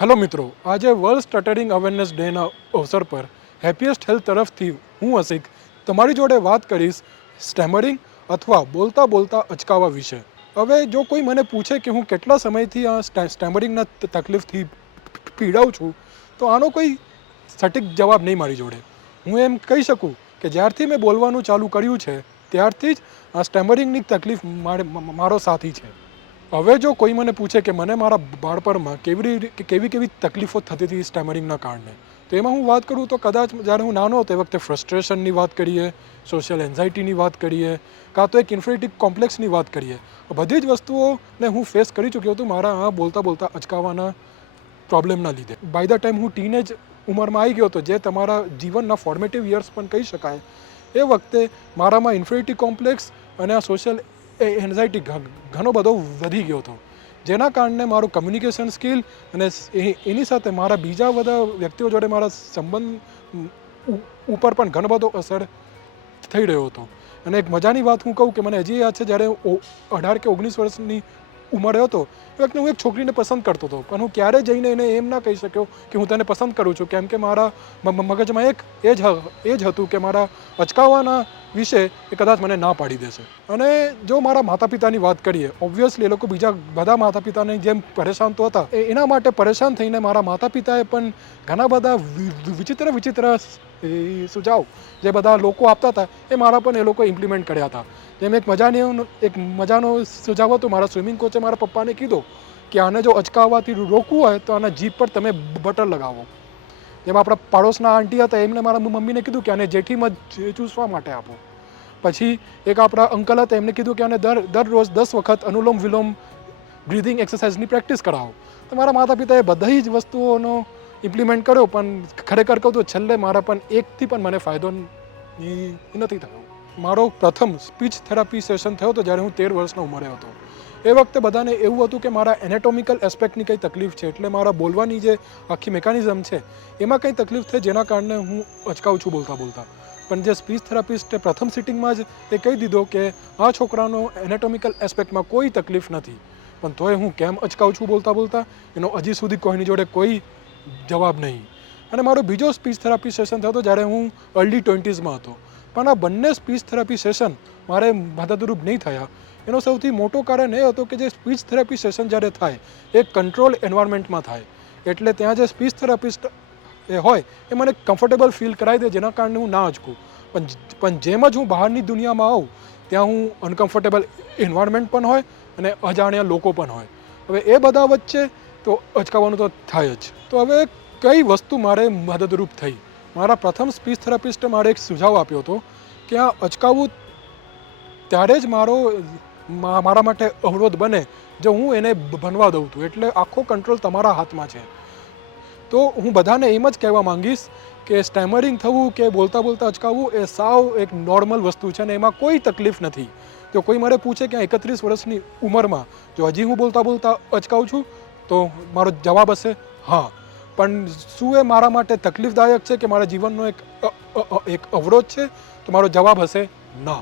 Hello મિત્રો, આજે world સ્ટટરિંગ awareness ડેના અવસર પર હેપીએસ્ટ હેલ્થ તરફથી હું અસિક તમારી જોડે વાત કરીશ સ્ટેમરિંગ અથવા બોલતા બોલતા અચકાવા વિશે. હવે જો કોઈ મને પૂછે કે હું કેટલા સમયથી આ સ્ટે- સ્ટેમરિંગના તકલીફથી પીડાઉં છું, તો આનો કોઈ સટીક જવાબ નહીં મારી જોડે. હું એમ કહી શકું કે જ્યારથી મેં બોલવાનું ચાલુ કર્યું છે, ત્યારથી જ આ સ્ટેમરિંગની તકલીફ મારો સાથી છે. હવે જો કોઈ મને પૂછે કે મને મારા બાળપણમાં કેવી કેવી કેવી તકલીફો થતી હતી સ્ટેમરિંગના કારણે, તો એમાં હું વાત કરું તો કદાચ જ્યારે હું નાનો એ વખતે ફ્રસ્ટ્રેશનની વાત કરીએ, સોશિયલ એન્ઝાઇટીની વાત કરીએ, કાં તો એક ઇન્ફિનિટી કોમ્પ્લેક્સની વાત કરીએ બધી જ વસ્તુઓને હું ફેસ કરી ચૂક્યો હતો મારા આ બોલતા બોલતા અચકાવાના પ્રોબ્લેમના લીધે. બાય ધ ટાઈમ હું ટીનેજ ઉંમરમાં આવી ગયો હતો, જે તમારા જીવનના ફોર્મેટિવ યર્સ પણ કહી શકાય, એ વખતે મારામાં ઇન્ફિનિટી કોમ્પ્લેક્સ અને આ સોશિયલ એન્ઝાઇટી ઘણો બધો વધી ગયો હતો. જેના કારણે મારું કમ્યુનિકેશન સ્કિલ અને એ- એની સાથે મારા બીજા બધા વ્યક્તિઓ જોડે મારા સંબંધ ઉપર પણ ઘણો બધો અસર થઈ રહ્યો હતો. અને એક મજાની વાત હું કહું કે મને હજી યાદ છે જ્યારે અઢાર કે ઓગણીસ વર્ષની ઉંમરે હતો, એ વખતે હું એક છોકરીને પસંદ કરતો હતો. પણ હું ક્યારે જઈને એને એમ ના કહી શક્યો કે હું તને પસંદ કરું છું. કેમ કે મારા મગજમાં એક એ જ એ જ હતું કે મારા અચકાવવાના વિશે એ કદાચ મને ના પાડી દેશે. અને જો મારા માતા પિતાની વાત કરીએ ઓબ્વિયસલી એ લોકો બીજા બધા માતા પિતાની જેમ પરેશાન તો હતા. એના માટે પરેશાન થઈને મારા માતા પિતાએ પણ ઘણા બધા વિચિત્ર વિચિત્ર સુઝાવ જે બધા લોકો આપતા હતા, એ મારા પણ એ લોકો ઇમ્પ્લિમેન્ટ કર્યા હતા. જેમ એક મજાની, એક મજાનો સુઝાવ હતો. મારા સ્વિમિંગ કોચે મારા પપ્પાને કીધો કે આને જો અચકાવવાથી રોકવું હોય તો આના જીભ પર તમે બટર લગાવો. જેમ આપણા પાડોશના આંટી હતા, એમને મારા મમ્મીને કીધું કે આને જેઠીમાં ચૂસવા માટે આપો. પછી એક આપણા અંકલ હતા, એમને કીધું કે આને દર, દરરોજ દસ વખત અનુલોમ વિલોમ બ્રિધિંગ એક્સરસાઇઝની પ્રેક્ટિસ કરાવો. તો મારા માતા પિતાએ બધી જ વસ્તુઓનો ઇમ્પ્લિમેન્ટ કર્યો, પણ ખરેખર કહું તો છેલ્લે મારા પણ એકથી પણ મને ફાયદો નથી થયો. મારો પ્રથમ સ્પીચ થેરાપી સેશન થયો હતો જ્યારે હું તેર વર્ષનો ઉંમરે હતો. એ વખતે બધાને એવું હતું કે મારા એનેટોમિકલ એસ્પેક્ટની કંઈ તકલીફ છે એટલે મારા બોલવાની જે આખી મિકેનિઝમ છે, એમાં કંઈ તકલીફ થઈ જેના કારણે હું અચકાઉં છું બોલતા બોલતા. પણ જે સ્પીચ થેરાપિસ્ટે પ્રથમ સિટિંગમાં જ એ કહી દીધો કે આ છોકરાનો એનેટોમિકલ એસ્પેક્ટમાં કોઈ તકલીફ નથી. પણ તોય હું કેમ અચકાઉં છું બોલતા બોલતા? એનો હજી સુધી કોઈની જોડે કોઈ જવાબ નહીં. અને મારો બીજો સ્પીચ થેરાપી સેશન થયો હતો જ્યારે હું અર્લી ટ્વેન્ટીઝમાં હતો. પણ આ બંને સ્પીચ થેરાપી સેશન મારે મદદરૂપ નહીં થયા. એનો સૌથી મોટો કારણ એ હતો કે જે સ્પીચ થેરાપી સેશન જ્યારે થાય, એ કંટ્રોલ એન્વાયરમેન્ટમાં થાય. એટલે ત્યાં જે સ્પીચ થેરાપિસ્ટ એ હોય, એ મને કમ્ફર્ટેબલ ફીલ કરાવી દે જેના કારણે હું ના અચકું પણ પણ જેમ જ હું બહારની દુનિયામાં આવું, ત્યાં હું અનકમ્ફર્ટેબલ એન્વાયરમેન્ટ પણ હોય અને અજાણ્યા લોકો પણ હોય. હવે એ બધા વચ્ચે તો અચકાવવાનું તો થાય જ. તો હવે કઈ વસ્તુ મારે મદદરૂપ થઈ? મારા પ્રથમ સ્પીચ થેરાપિસ્ટે મારે એક સુઝાવ આપ્યો હતો કે આ અચકાવવું ત્યારે જ મારો મારા માટે અવરોધ બને જો હું એને ભણવા દઉં છું એટલે આખો કંટ્રોલ તમારા હાથમાં છે. તો હું બધાને એમ જ કહેવા માંગીશ કે સ્ટેમરિંગ થવું કે બોલતા બોલતા અચકાવવું એ સાવ એક નોર્મલ વસ્તુ છે ને એમાં કોઈ તકલીફ નથી. જો કોઈ મારે પૂછે કે એકત્રીસ વર્ષની ઉંમરમાં જો હજી હું બોલતા બોલતા અચકાવું છું, તો મારો જવાબ હશે, હા. પણ શું એ મારા માટે તકલીફદાયક છે કે મારા જીવનનો એક એક અવરોધ છે? તો મારો જવાબ હશે ના.